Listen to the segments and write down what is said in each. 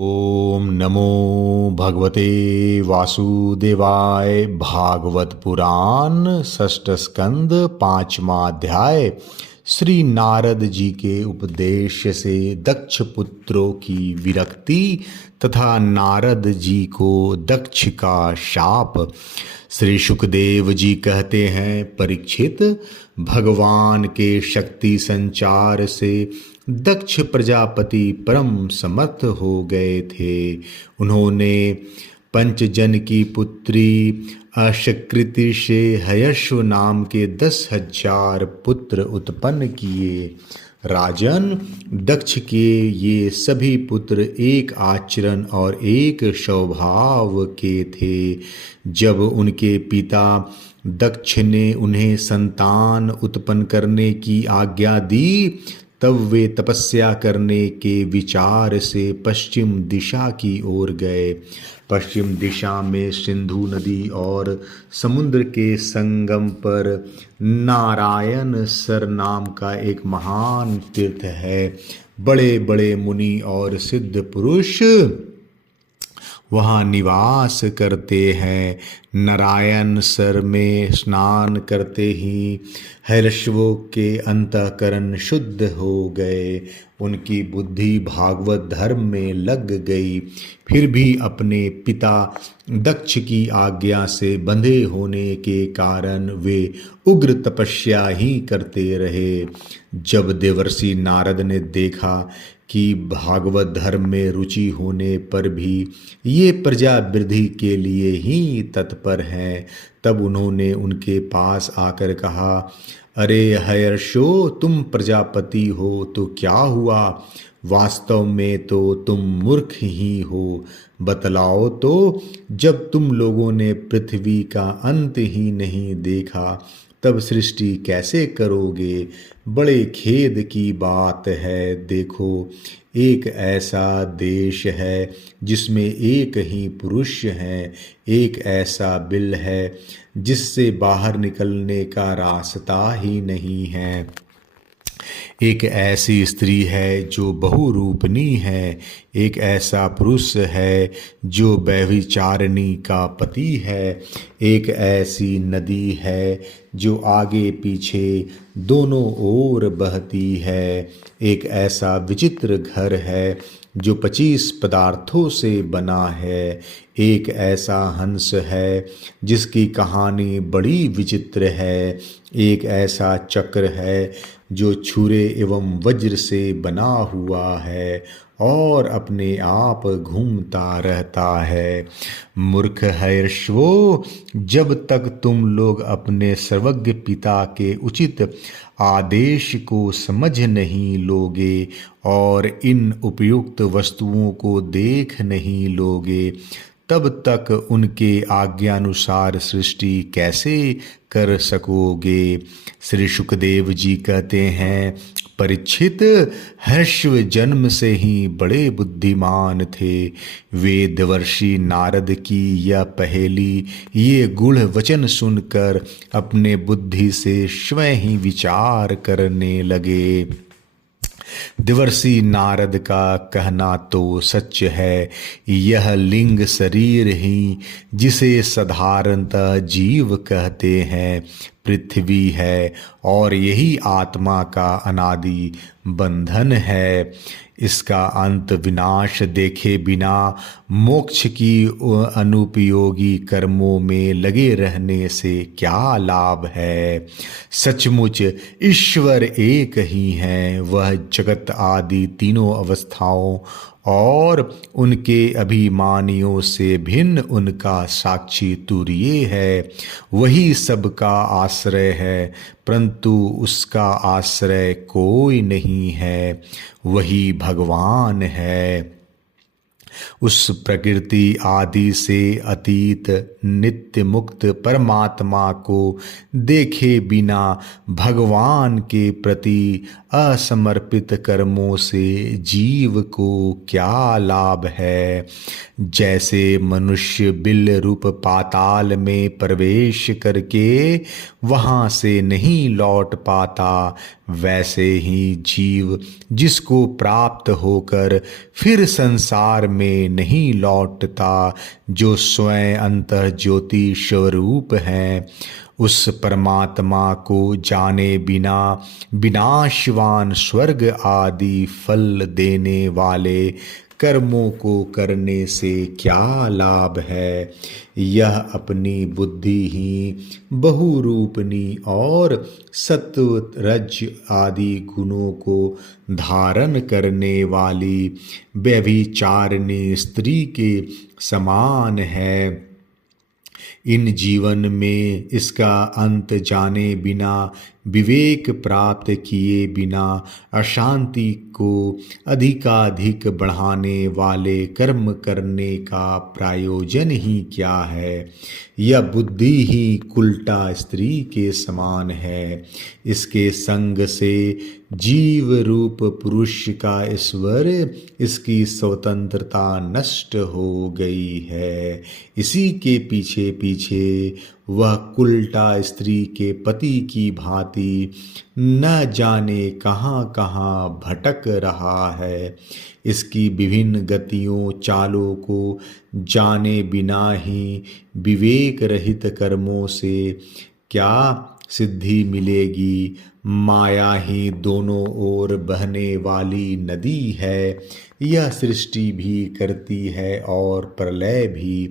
ओम नमो भगवते वासुदेवाय। भागवत पुराण षष्ठ स्कंद पांचवा अध्याय। श्री नारद जी के उपदेश से दक्ष पुत्रों की विरक्ति तथा नारद जी को दक्ष का शाप। श्री सुखदेव जी कहते हैं, परीक्षित, भगवान के शक्ति संचार से दक्ष प्रजापति परम समर्थ हो गए थे। उन्होंने पंचजन की पुत्री अशकृति से हयश्व नाम के 10,000 पुत्र उत्पन्न किए। राजन, दक्ष के ये सभी पुत्र एक आचरण और एक स्वभाव के थे। जब उनके पिता दक्ष ने उन्हें संतान उत्पन्न करने की आज्ञा दी, तब वे तपस्या करने के विचार से पश्चिम दिशा की ओर गए। पश्चिम दिशा में सिंधु नदी और समुद्र के संगम पर नारायण सर नाम का एक महान तीर्थ है। बड़े बड़े मुनि और सिद्ध पुरुष वहाँ निवास करते हैं। नारायण सर में स्नान करते ही हर्षवों के अंतःकरण शुद्ध हो गए। उनकी बुद्धि भागवत धर्म में लग गई। फिर भी अपने पिता दक्ष की आज्ञा से बंधे होने के कारण वे उग्र तपस्या ही करते रहे। जब देवर्षि नारद ने देखा कि भागवत धर्म में रुचि होने पर भी ये प्रजा वृद्धि के लिए ही तत्पर हैं, तब उन्होंने उनके पास आकर कहा, अरे हर्षो, तुम प्रजापति हो तो क्या हुआ? वास्तव में तो तुम मूर्ख ही हो। बतलाओ तो, जब तुम लोगों ने पृथ्वी का अंत ही नहीं देखा तब सृष्टि कैसे करोगे? बड़े खेद की बात है। देखो, एक ऐसा देश है जिसमें एक ही पुरुष है, एक ऐसा बिल है जिससे बाहर निकलने का रास्ता ही नहीं है, एक ऐसी स्त्री है जो बहुरूपनी है, एक ऐसा पुरुष है जो व्यभिचारिणी का पति है, एक ऐसी नदी है जो आगे पीछे दोनों ओर बहती है, एक ऐसा विचित्र घर है जो 25 पदार्थों से बना है, एक ऐसा हंस है जिसकी कहानी बड़ी विचित्र है, एक ऐसा चक्र है जो छुरे एवं वज्र से बना हुआ है और अपने आप घूमता रहता है। मूर्ख हर्षवो, जब तक तुम लोग अपने सर्वज्ञ पिता के उचित आदेश को समझ नहीं लोगे और इन उपयुक्त वस्तुओं को देख नहीं लोगे, तब तक उनके आज्ञानुसार सृष्टि कैसे कर सकोगे? श्री सुखदेव जी कहते हैं, परीक्षित, हर्षव जन्म से ही बड़े बुद्धिमान थे। वे देवर्षि नारद की यह पहेली, ये गूढ़ वचन सुनकर अपने बुद्धि से स्वयं ही विचार करने लगे। देवर्षि नारद का कहना तो सच है। यह लिंग शरीर ही, जिसे साधारणतः जीव कहते हैं, पृथ्वी है और यही आत्मा का अनादि बंधन है। इसका अंत विनाश देखे बिना मोक्ष की अनुपयोगी कर्मों में लगे रहने से क्या लाभ है? सचमुच ईश्वर एक ही है। वह जगत आदि तीनों अवस्थाओं और उनके अभिमानियों से भिन्न उनका साक्षी तुरीय है। वही सबका आश्रय है, परंतु उसका आश्रय कोई नहीं है। वही भगवान है। उस प्रकृति आदि से अतीत नित्य मुक्त परमात्मा को देखे बिना भगवान के प्रति असमर्पित कर्मों से जीव को क्या लाभ है। जैसे मनुष्य बिल रूप पाताल में प्रवेश करके वहां से नहीं लौट पाता, वैसे ही जीव जिसको प्राप्त होकर फिर संसार में नहीं लौटता, जो स्वयं अंतः ज्योति स्वरूप है, उस परमात्मा को जाने बिना विनाशवान स्वर्ग आदि फल देने वाले कर्मों को करने से क्या लाभ है। यह अपनी बुद्धि ही बहुरूपनी और सत्व रज आदि गुणों को धारण करने वाली व्यभिचारिणी स्त्री के समान है। इन जीवन में इसका अंत जाने बिना, विवेक प्राप्त किए बिना अशांति को अधिकाधिक बढ़ाने वाले कर्म करने का प्रयोजन ही क्या है। यह बुद्धि ही कुलटा स्त्री के समान है। इसके संग से जीव रूप पुरुष का ईश्वर, इसकी स्वतंत्रता नष्ट हो गई है। इसी के पीछे पीछे वह कुलटा स्त्री के पति की भांति न जाने कहाँ कहाँ भटक रहा है। इसकी विभिन्न गतियों चालों को जाने बिना ही विवेक रहित कर्मों से क्या सिद्धि मिलेगी। माया ही दोनों ओर बहने वाली नदी है। यह सृष्टि भी करती है और प्रलय भी।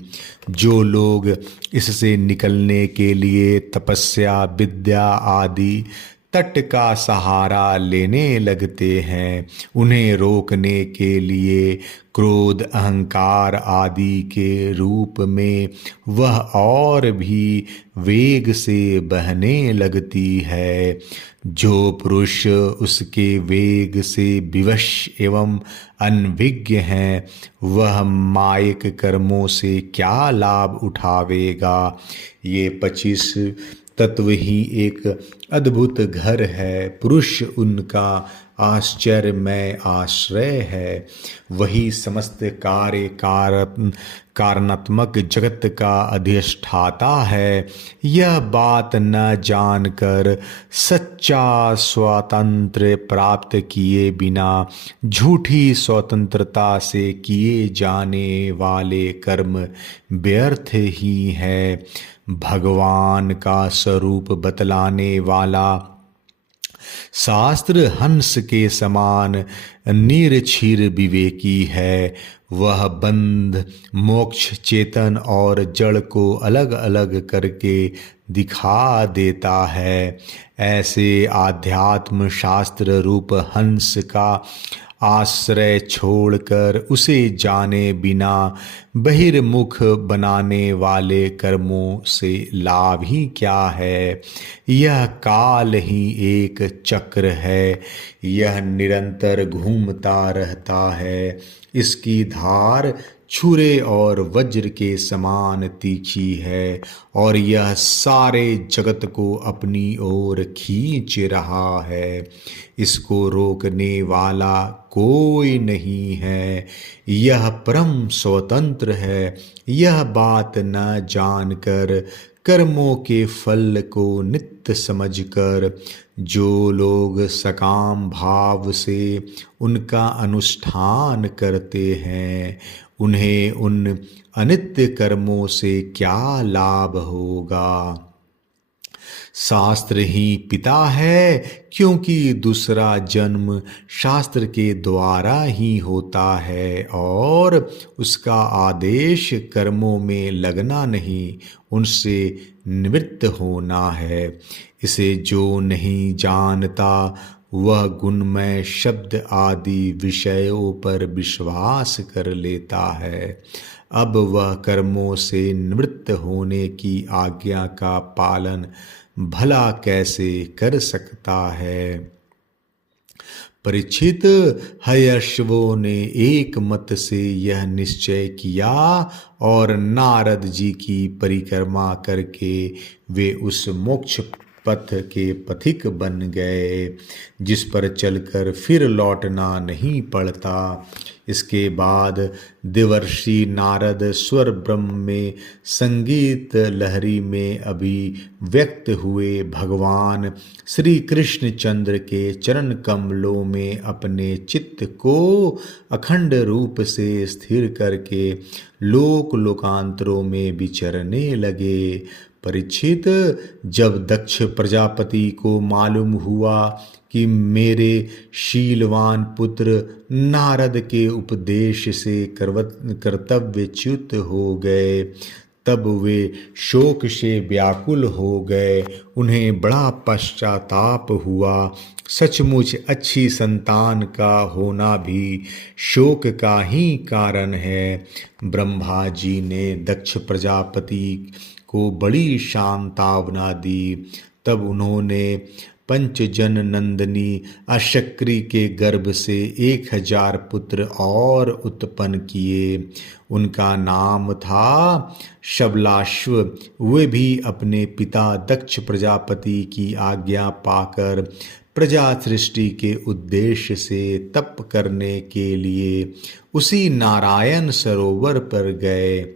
जो लोग इससे निकलने के लिए तपस्या विद्या आदि तट का सहारा लेने लगते हैं, उन्हें रोकने के लिए क्रोध अहंकार आदि के रूप में वह और भी वेग से बहने लगती है। जो पुरुष उसके वेग से विवश एवं अनभिज्ञ हैं, वह मायिक कर्मों से क्या लाभ उठावेगा। ये 25 तत्व ही एक अद्भुत घर है। पुरुष उनका आश्चर्यमय आश्रय है। वही समस्त कारणात्मक जगत का अधिष्ठाता है। यह बात न जानकर सच्चा स्वातंत्र्य प्राप्त किए बिना झूठी स्वतंत्रता से किए जाने वाले कर्म व्यर्थ ही है। भगवान का स्वरूप बतलाने वाला शास्त्र हंस के समान निरक्षीर विवेकी है। वह बंध मोक्ष चेतन और जड़ को अलग अलग करके दिखा देता है। ऐसे आध्यात्म शास्त्र रूप हंस का आश्रय छोड़कर उसे जाने बिना बहिर्मुख बनाने वाले कर्मों से लाभ ही क्या है। यह काल ही एक चक्र है। यह निरंतर घूमता रहता है। इसकी धार छुरे और वज्र के समान तीखी है और यह सारे जगत को अपनी ओर खींच रहा है। इसको रोकने वाला कोई नहीं है। यह परम स्वतंत्र है। यह बात न जानकर कर्मों के फल को नित्य समझकर जो लोग सकाम भाव से उनका अनुष्ठान करते हैं, उन्हें उन अनित्य कर्मों से क्या लाभ होगा। शास्त्र ही पिता है, क्योंकि दूसरा जन्म शास्त्र के द्वारा ही होता है और उसका आदेश कर्मों में लगना नहीं, उनसे निवृत्त होना है। इसे जो नहीं जानता वह गुणमय शब्द आदि विषयों पर विश्वास कर लेता है। अब वह कर्मों से निवृत्त होने की आज्ञा का पालन भला कैसे कर सकता है। परीक्षित, हर्षवों ने एक मत से यह निश्चय किया और नारद जी की परिक्रमा करके वे उस मोक्ष पथ के पथिक बन गए जिस पर चलकर फिर लौटना नहीं पड़ता। इसके बाद देवर्षि नारद स्वर ब्रह्म में संगीत लहरी में अभिव्यक्त हुए भगवान श्री कृष्ण चंद्र के चरण कमलों में अपने चित्त को अखंड रूप से स्थिर करके लोक लोकांतरों में विचरने लगे। परीक्षित, जब दक्ष प्रजापति को मालूम हुआ कि मेरे शीलवान पुत्र नारद के उपदेश से कर्तव्यच्युत हो गए, तब वे शोक से व्याकुल हो गए। उन्हें बड़ा पश्चाताप हुआ। सचमुच अच्छी संतान का होना भी शोक का ही कारण है। ब्रह्मा जी ने दक्ष प्रजापति को बड़ी सांत्वना दी। तब उन्होंने पंचजन नंदिनी अशक्री के गर्भ से 1000 पुत्र और उत्पन्न किए। उनका नाम था शबलाश्व। वे भी अपने पिता दक्ष प्रजापति की आज्ञा पाकर प्रजा सृष्टि के उद्देश्य से तप करने के लिए उसी नारायण सरोवर पर गए,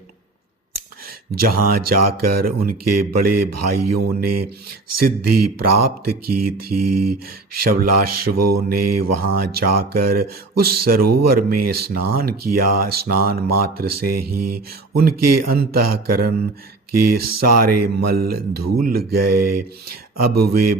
जहाँ जाकर उनके बड़े भाइयों ने सिद्धि प्राप्त की थी। शबलाश्वों ने वहाँ जाकर उस सरोवर में स्नान किया। स्नान मात्र से ही उनके अंतःकरण के सारे मल धुल गए। अब वे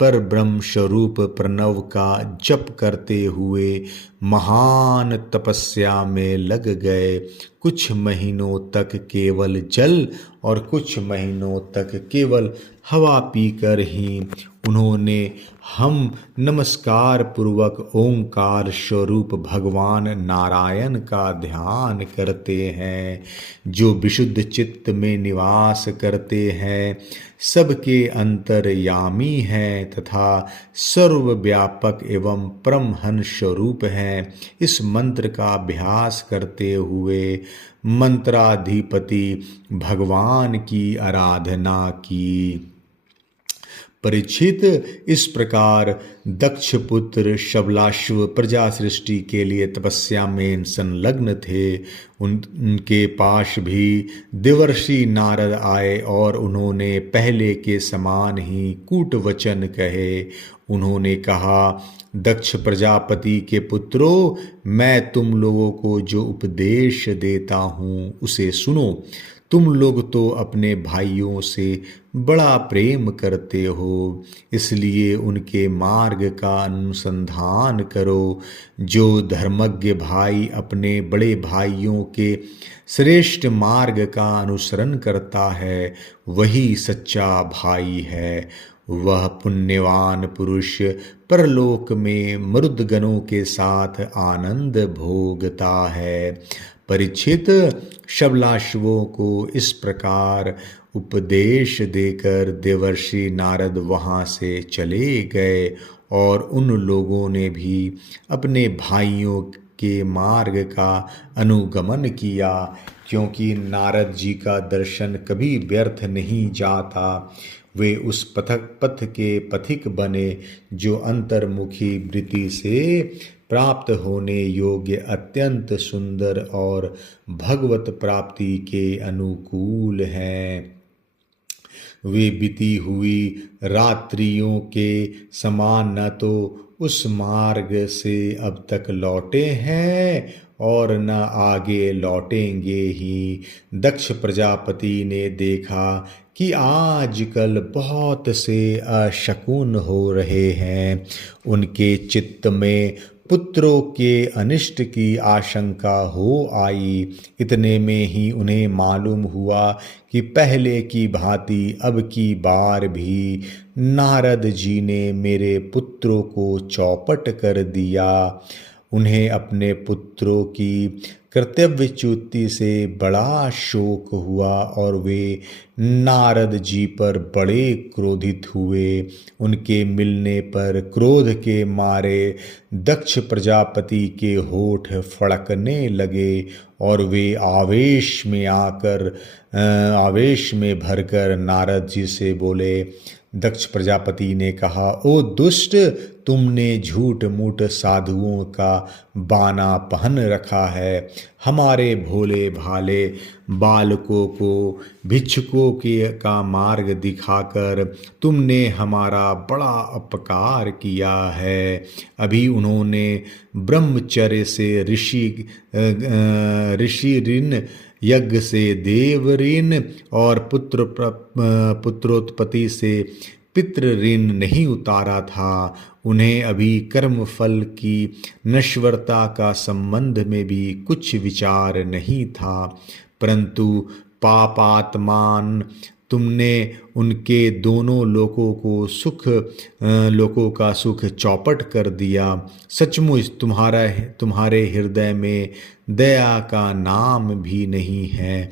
पर ब्रह्म स्वरूप प्रणव का जप करते हुए महान तपस्या में लग गए। कुछ महीनों तक केवल जल और कुछ महीनों तक केवल हवा पीकर ही उन्होंने हम नमस्कार पूर्वक ओंकार स्वरूप भगवान नारायण का ध्यान करते हैं, जो विशुद्ध चित्त में निवास करते हैं, सबके अंतर्यामी हैं तथा सर्वव्यापक एवं परमहंस स्वरूप हैं। इस मंत्र का अभ्यास करते हुए मंत्राधिपति भगवान की आराधना की। परीक्षित, इस प्रकार दक्ष पुत्र शबलाश्व प्रजा सृष्टि के लिए तपस्या में संलग्न थे। उनके पास भी देवर्षि नारद आए और उन्होंने पहले के समान ही कूट वचन कहे। उन्होंने कहा, दक्ष प्रजापति के पुत्रों, मैं तुम लोगों को जो उपदेश देता हूँ उसे सुनो। तुम लोग तो अपने भाइयों से बड़ा प्रेम करते हो, इसलिए उनके मार्ग का अनुसंधान करो। जो धर्मज्ञ भाई अपने बड़े भाइयों के श्रेष्ठ मार्ग का अनुसरण करता है, वही सच्चा भाई है। वह पुण्यवान पुरुष परलोक में मरुदगणों के साथ आनंद भोगता है। परीक्षित, शबलाश्वों को इस प्रकार उपदेश देकर देवर्षि नारद वहाँ से चले गए और उन लोगों ने भी अपने भाइयों के मार्ग का अनुगमन किया, क्योंकि नारद जी का दर्शन कभी व्यर्थ नहीं जाता। वे उस पथ के पथिक बने जो अंतर्मुखी वृत्ति से प्राप्त होने योग्य अत्यंत सुंदर और भगवत प्राप्ति के अनुकूल हैं। वे बीती हुई रात्रियों के समान न तो उस मार्ग से अब तक लौटे हैं और न आगे लौटेंगे ही। दक्ष प्रजापति ने देखा कि आजकल बहुत से अशकुन हो रहे हैं। उनके चित्त में पुत्रों के अनिष्ट की आशंका हो आई। इतने में ही उन्हें मालूम हुआ कि पहले की भांति अब की बार भी नारद जी ने मेरे पुत्रों को चौपट कर दिया। उन्हें अपने पुत्रों की कर्तव्यच्युति से बड़ा शोक हुआ और वे नारद जी पर बड़े क्रोधित हुए। उनके मिलने पर क्रोध के मारे दक्ष प्रजापति के होठ फड़कने लगे और वे आवेश में भरकर नारद जी से बोले। दक्ष प्रजापति ने कहा, ओ दुष्ट, तुमने झूठ मूठ साधुओं का बाना पहन रखा है। हमारे भोले भाले बालकों को भिक्षुकों का मार्ग दिखाकर तुमने हमारा बड़ा अपकार किया है। अभी उन्होंने ब्रह्मचर्य से ऋषि ऋण, यज्ञ से देव ऋण और पुत्रोत्पत्ति से पितृ ऋण नहीं उतारा था। उन्हें अभी कर्म फल की नश्वरता का संबंध में भी कुछ विचार नहीं था, परंतु पापात्मान तुमने उनके दोनों लोकों का सुख चौपट कर दिया। सचमुच तुम्हारे हृदय में दया का नाम भी नहीं है।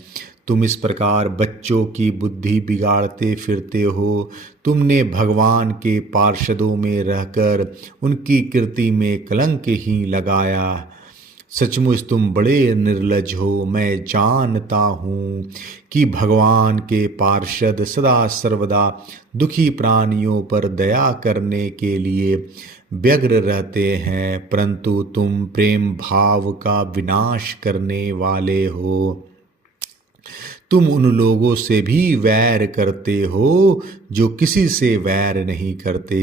तुम इस प्रकार बच्चों की बुद्धि बिगाड़ते फिरते हो। तुमने भगवान के पार्षदों में रहकर उनकी कीर्ति में कलंक ही लगाया। सचमुच तुम बड़े निर्लज हो। मैं जानता हूँ कि भगवान के पार्षद सदा सर्वदा दुखी प्राणियों पर दया करने के लिए व्यग्र रहते हैं, परंतु तुम प्रेम भाव का विनाश करने वाले हो। तुम उन लोगों से भी वैर करते हो जो किसी से वैर नहीं करते।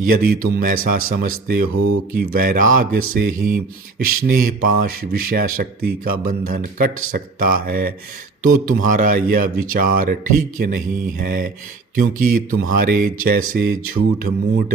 यदि तुम ऐसा समझते हो कि वैराग्य से ही स्नेह पाश विषय शक्ति का बंधन कट सकता है, तो तुम्हारा यह विचार ठीक नहीं है, क्योंकि तुम्हारे जैसे झूठ मूठ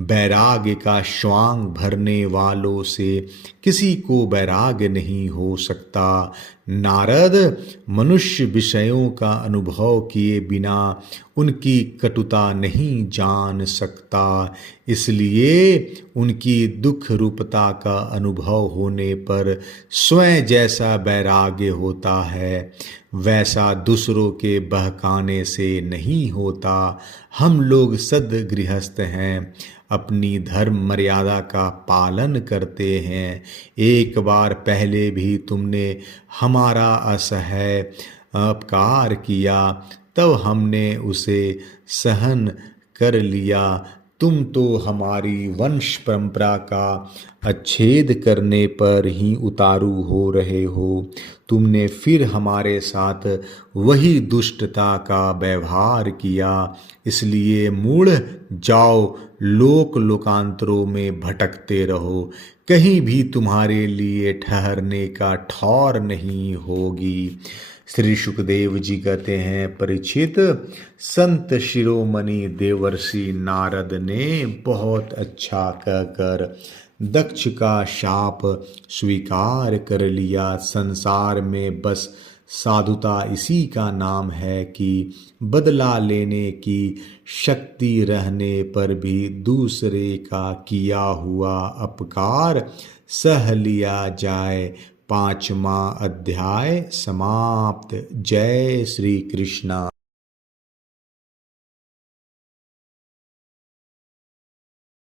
वैराग्य का श्वांग भरने वालों से किसी को वैराग्य नहीं हो सकता। नारद, मनुष्य विषयों का अनुभव किए बिना उनकी कटुता नहीं जान सकता, इसलिए उनकी दुख रूपता का अनुभव होने पर स्वयं जैसा वैराग्य होता है, वैसा दूसरों के बहकाने से नहीं होता। हम लोग सद्गृहस्थ हैं, अपनी धर्म मर्यादा का पालन करते हैं। एक बार पहले भी तुमने हमारा असह्य अपकार किया, तब हमने उसे सहन कर लिया। तुम तो हमारी वंश परंपरा का अच्छेद करने पर ही उतारू हो रहे हो। तुमने फिर हमारे साथ वही दुष्टता का व्यवहार किया, इसलिए मूढ़ जाओ, लोकांतरों में भटकते रहो, कहीं भी तुम्हारे लिए ठहरने का ठौर नहीं होगी। श्री सुखदेव जी कहते हैं, परीक्षित, संत शिरोमणि देवर्षि नारद ने बहुत अच्छा कहकर दक्ष का शाप स्वीकार कर लिया। संसार में बस साधुता इसी का नाम है कि बदला लेने की शक्ति रहने पर भी दूसरे का किया हुआ अपकार सह लिया जाए। 5वां अध्याय समाप्त। जय श्री कृष्णा।